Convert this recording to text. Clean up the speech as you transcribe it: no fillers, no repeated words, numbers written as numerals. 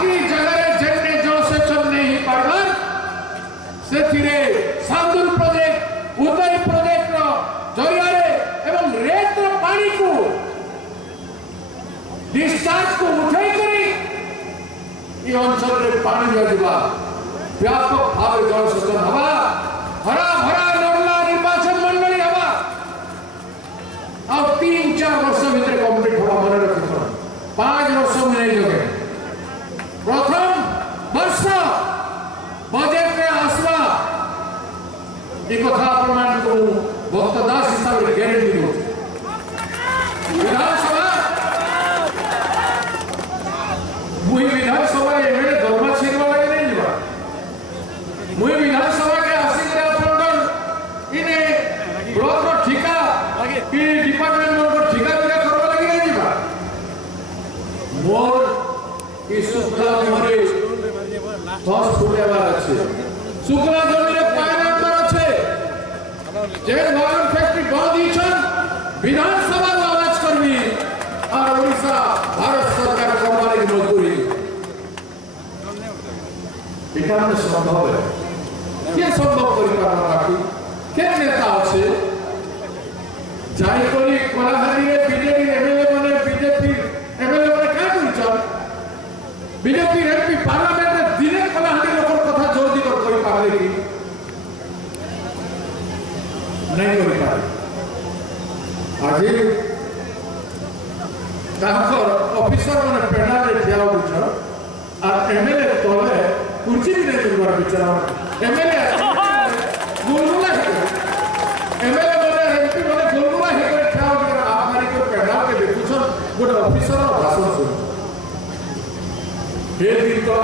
बाकी जगह जेने जलसेचन नहीं पारबार से साधुर प्रोजेक्ट उदय प्रोजेक्ट जरिया एवं रेत पानी को डिस्चार्ज को उठाई करी ये अंचल में पानी दिया व्यापक भाव जलसेचन हवा हरा भरा नर्ला निर्वाचन मंडली हवा और 3-4 वर्ष भीतर कंप्लीट हवा मन रखी 5 वर्ष में नहीं जगे प्रथम वर्ष बजेट में आसवा एक कथा प्रमाण को भक्त दास हिसाब से गारंटी दो विधानसभा मुई विधानसभा एमएलए दरमा छिरवा लगे नहीं जीवा मुई विधानसभा के आसिक रे अपन इने ब्लॉक रो ठिका कि डिपार्टमेंट को ठिका बिना करवा लगे नहीं जीवा मोर ई शुक्ला मोरे 10 फुटे बार আছে शुक्ला जमीरे पायनाटर আছে जे वागन फैक्ट्री बंद हिछन विधानसभा आवाज करबी और ओडिशा भारत सरकार करवाले की मजबूरी এটা মানে সম্ভব কে সম্ভব করি পারবা বাকি কে নেতা আছে যাই করি কোলাহারিয়ে বিজেপি এমএলএ মানে বিজেপি এমএলএ মানে কাজ করিছন বিজেপি এমপি পার্লামেন্টে দিনে কোলাহারি লোকর কথা জোর দি করি পারলে কি नहीं करि पारे आज ताकर ऑफिसर माने पेनाल रे ठिया होछ और एमएलए तले कुर्सी भी नहीं करबार विचार एमएलए गुलगुला एमएलए माने एमपी माने गुलगुला हे करे ठिया होकर आपमारी को पेनाल के देखुछ गोटे ऑफिसर भाषण सुन हे दिन तो